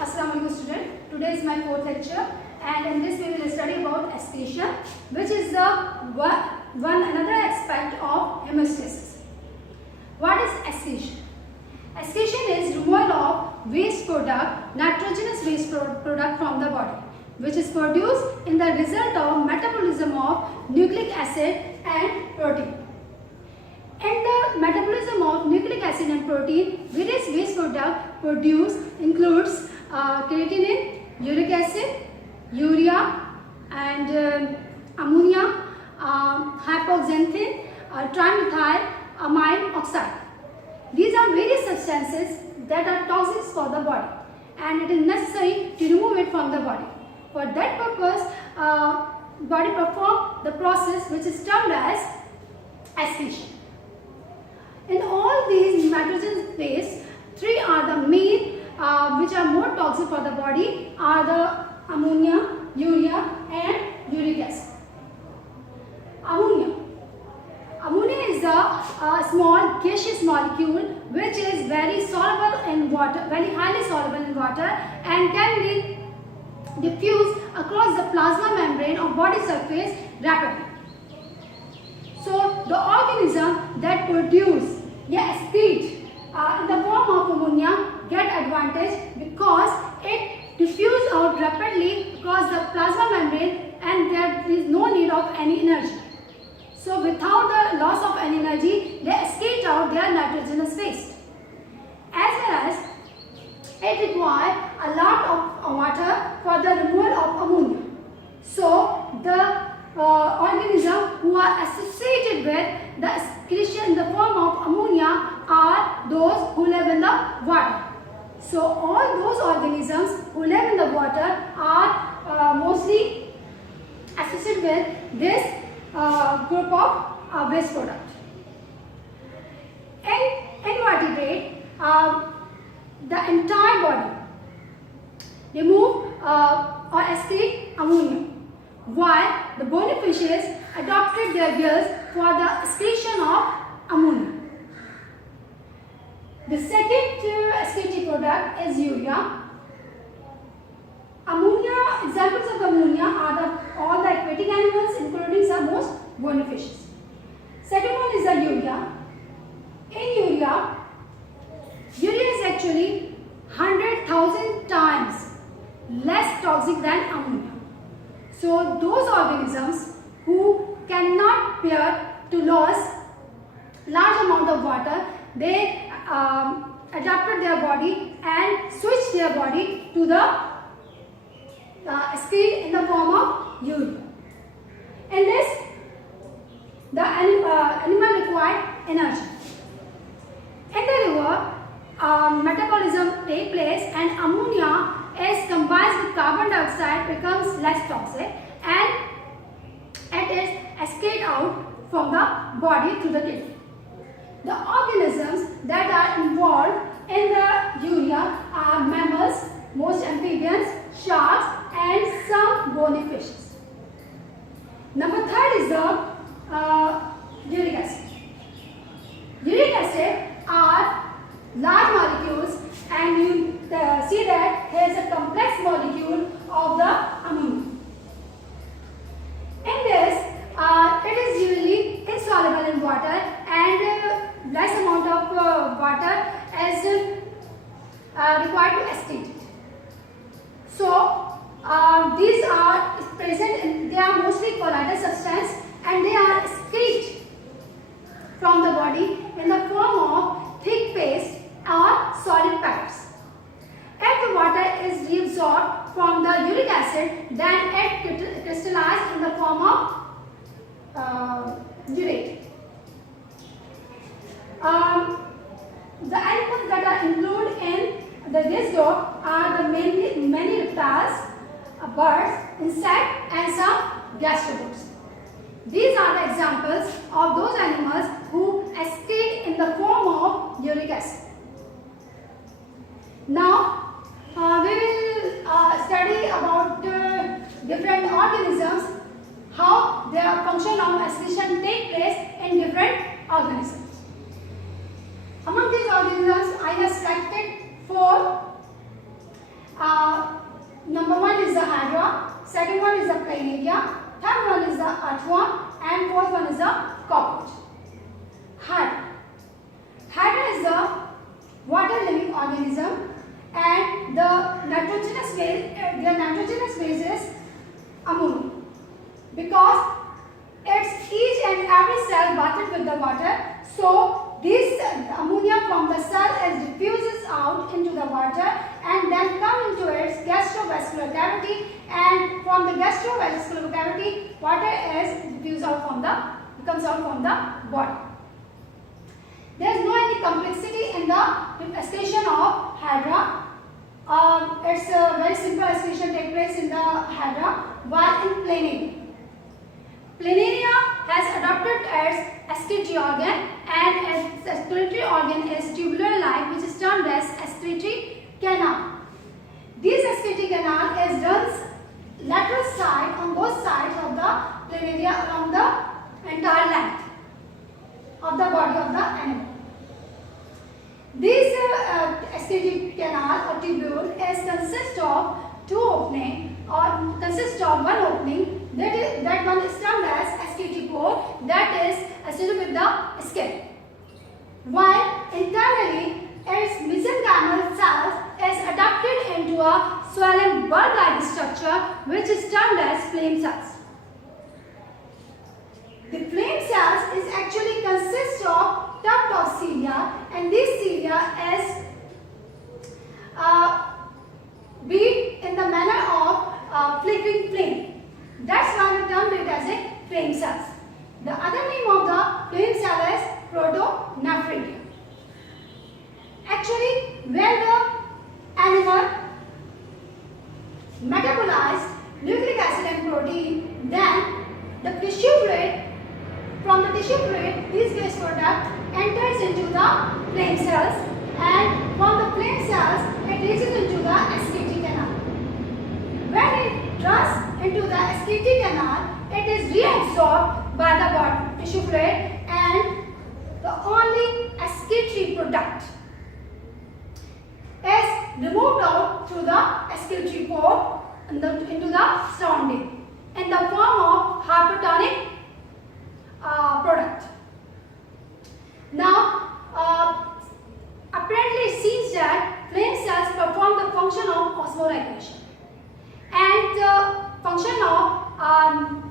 Assalamu alaikum student. Today is my fourth lecture and in this we will study about excretion, which is the another aspect of hemostasis. What is excretion? Excretion is removal of waste product, nitrogenous waste product from the body, which is produced in the result of metabolism of nucleic acid and protein. In the metabolism of nucleic acid and protein, various waste product produced includes creatinine, uric acid, urea and ammonia, hypoxanthine, trimethyl amine oxide. These are various substances that are toxic for the body and it is necessary to remove it from the body. For that purpose, body performs the process which is termed as excretion. In all these nitrogen waste, three are the main which are more toxic for the body are the ammonia, urea and uric acid. Ammonia is a small gaseous molecule which is very soluble in water, very highly soluble in water and can be diffused across the plasma membrane of body surface rapidly. So the organism that produce excrete in the form of ammonia get advantage because it diffuses out rapidly across the plasma membrane and there is no need of any energy. So without the loss of any energy, they excrete out their nitrogenous waste. As well as it requires a lot of water for the removal of ammonia. So the organisms who are associated with the excretion in the form of ammonia are those who live in the water. So all those organisms who live in the water are mostly associated with this group of waste product. In invertebrate, the entire body remove or excrete ammonia, while the bony fishes adopted their gills for the excretion of ammonia. The second excreted product is urea. Examples of ammonia are all the aquatic animals, including some most bony fishes. Second one is the urea. In urea is actually 100,000 times less toxic than ammonia. So those organisms who cannot bear to lose large amount of water, they adapted their body and switched their body to the excrete in the form of urea. In this, the animal required energy. In the liver, metabolism takes place and ammonia is combined with carbon dioxide becomes less toxic and it is excreted out from the body to the kidney. The organisms that are involved in the urea are mammals, most amphibians, sharks and some bony fishes. Number third is the uric acid. Uric acid are large molecules and you see that here is a complex molecule of the ammonia. In this, it is usually insoluble in water and less amount of water is required to excrete it. So these are present, they are mostly colloidal substance and they are excreted from the body in the form of thick paste or solid pellets. If the water is reabsorbed from the uric acid, then it crystallizes in the form of urate. The animals that are included in this group are the many reptiles, birds, insects and some gastropods. These are the examples of those animals who excrete in the form of uric acid. Now, we will study about different organisms, how their function of excretion take place in different organisms. Among these organisms, I have selected 4 water is diffused out from the, comes out from the body. There is no any complexity in the excretion of Hydra. It's a very simple excretion takes place in the Hydra, while in Planaria. Planaria has adopted its excretory organ, and its excretory organ is tubular-like, which is termed as excretory canal. This excretory canal is runs lateral side on both sides of the planaria along the entire length of the body of the animal. This excretory canal or tubule consists of two openings, or consists of one opening, that one is termed as excretory pore, that is associated with the skin. While internally its mesenchymal cells is adapted into a swollen bulb-like structure which is termed as flame cells. The flame cells is actually consists of tuft of cilia, and this cilia is beat in the manner of flickering flame. That's why we termed it as a flame cells. The other name of the flame cell is protonephridia. Actually, when the animal metabolized nucleic acid and protein, then the tissue fluid, from the tissue fluid, this waste product enters into the flame cells, and from the flame cells, it reaches into the excretory canal. When it runs into the excretory canal, it is reabsorbed by the body tissue fluid, and the only excretory product is removed out through the excretory pore into the surrounding in the form of hypertonic product. Now, apparently it seems that flame cells perform the function of osmoregulation, and the function of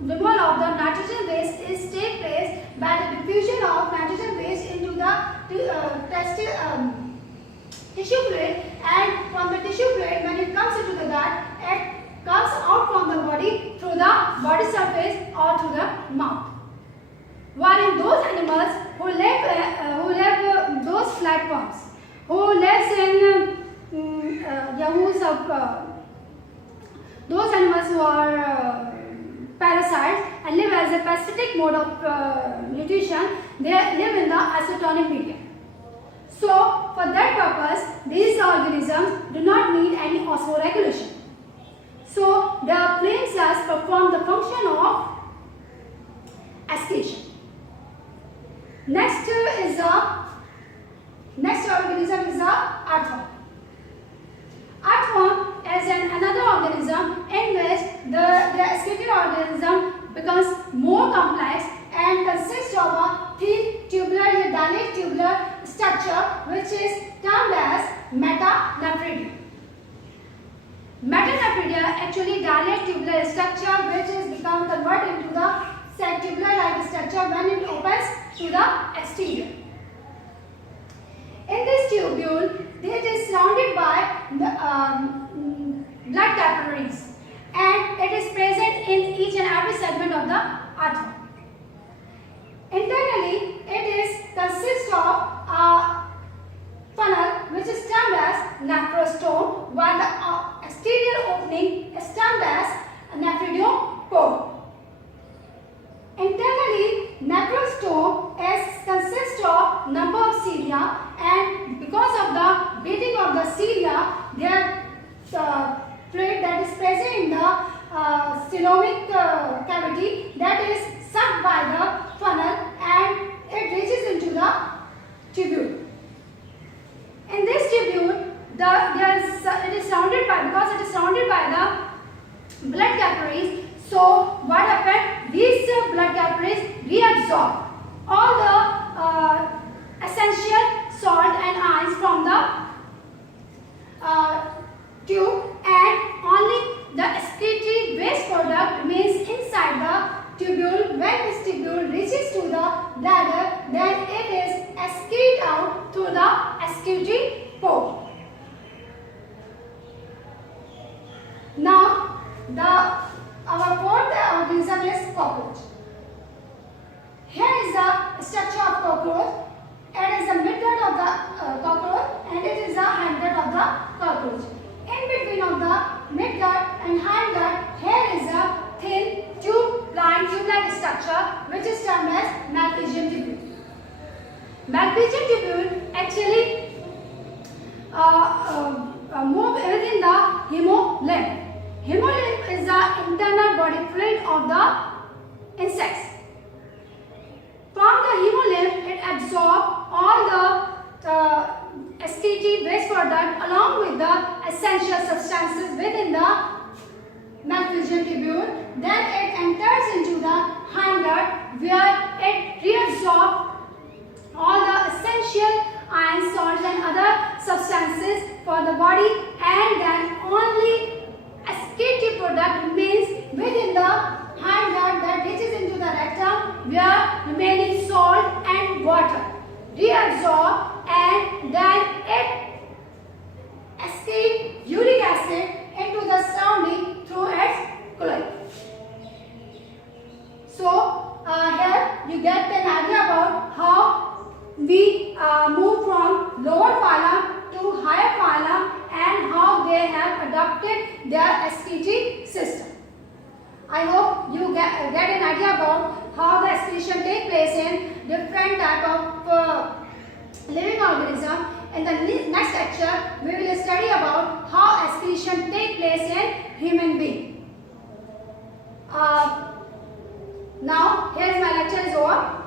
removal of the nitrogen waste is take place by the diffusion of nitrogen waste into the tissue fluid, and from the tissue fluid, when it comes into the gut, it comes out from the body through the body surface or through the mouth. While in those animals who live those flatworms, who lives in yahoos of those animals who are parasites and live as a parasitic mode of nutrition, they live in the isotonic medium. So, for that purpose, these organisms do not need any osmoregulation. So, the flame cells perform the function of excretion. Next organism is the earthworm. Earthworm is another organism in which the excretory organism becomes more complex and consists of a thin tubular, dilate tubular structure which is termed as metanephridia. Metanephridia actually dilate tubular structure which is become converted into the tubular-like structure when it opens to the exterior. In this tubule, it is surrounded by blood capillaries, and it is present in each and every segment of the earthworm. Internally, it consists of a funnel which is termed as nephrostome, while the exterior opening is termed as nephridiopore. Internally, nephrostome consists of number of cilia, and because of the beating of the cilia, there fluid that is present in the coelomic cavity that is sucked by the funnel and it reaches into the tubule. In this tubule, it is surrounded by, because it is surrounded by the blood capillaries. So what happened? These blood capillaries reabsorb all the essential salt and ions from the tube, and only the excretory waste product remains inside the tubule. When this tubule reaches to the bladder, then it is excreted out through the excretory pore. Now, the our fourth organism is cockroach. Here is the structure of cockroach. It is the midgut of the cockroach and it is the hindgut of the cockroach. In between of the midgut and hindgut, here is a thin tube-like structure which is termed as Malpighian tubule. Malpighian tubule actually move within the hemolymph. Hemolymph is the internal body fluid of the insects. From the hemolymph, it absorbs all the STT waste product along with the essential substances within the Malpighian tubule. Then it enters into the hindgut where it reabsorbs all the essential iron, salts and other substances for the body, and then only STT product remains within the hindgut that reaches into the rectum where remaining salt and water reabsorb, and then it excretes uric acid into the surrounding through its colon. So here you get an idea about how we move from lower phylum to higher phylum and how they have adopted their STT system. I hope you get an idea about how the excretion takes place in different type of living organism. In the next lecture, we will study about how excretion takes place in human being. Now, here is my lecture is over.